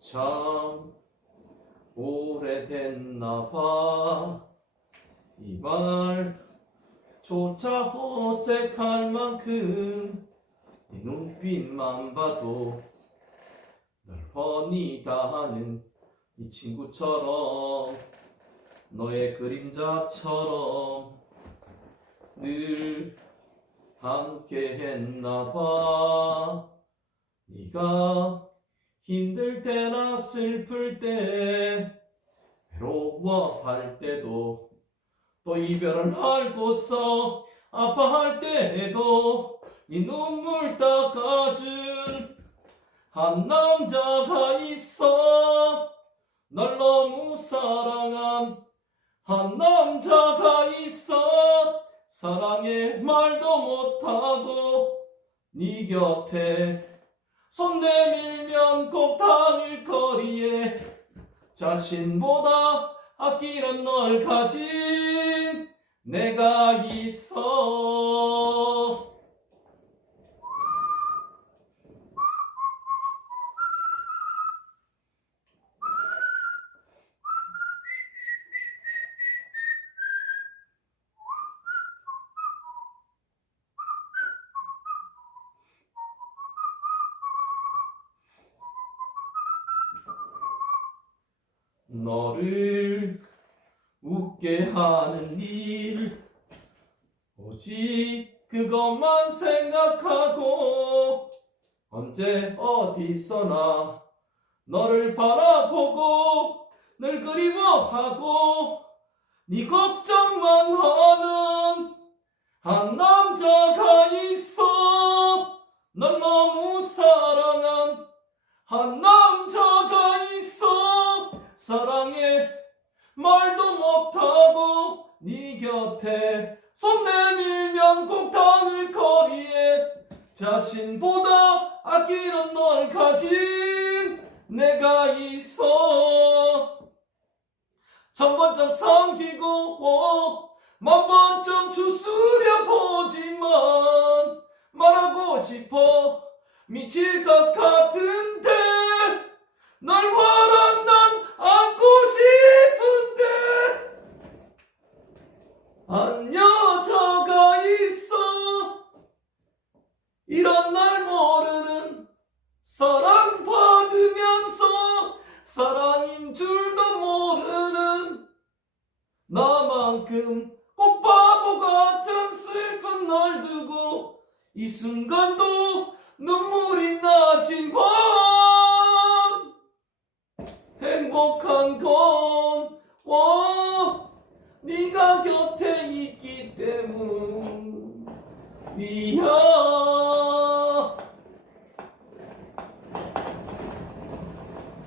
참 오래됐나 봐. 이 말조차 어색할 만큼 네 눈빛만 봐도 널 뻔히 다 아는 이 친구처럼 너의 그림자처럼 늘 함께 했나 봐 네가 힘들 때나 슬플 때 외로워할 때도 또 이별을 알고서 아파할 때에도 네 눈물 닦아준 한 남자가 있어. 널 너무 사랑한 한 남자가 있어. 사랑의 말도 못하고 네 곁에 손 내밀면 꼭 닿을 거리에 자신보다 아끼는 널 가진 내가 있어 너를 웃게 하는 일. 오직 그것만 생각하고 언제 어디서나 너를 바라보고 늘 그리워하고 네 걱정만 하는 한 남자가 있어. 널 너무 사랑한 한 있어 사랑해. 말도 못하고 네 곁에 손 내밀면 꼭 닿을 거리에 자신보다 아끼는 널 가진 내가 있어. 천번쯤 삼키고 만번쯤 추스려 보지만 말하고 싶어. 미칠 것 같은데 널 바람 난 사랑 받으면서 사랑인 줄도 모르는 나만큼 꼭 바보 같은 슬픈 날 두고 이 순간도 눈물이 나지만 행복한 건 와, 네가 곁에 있기 때문이야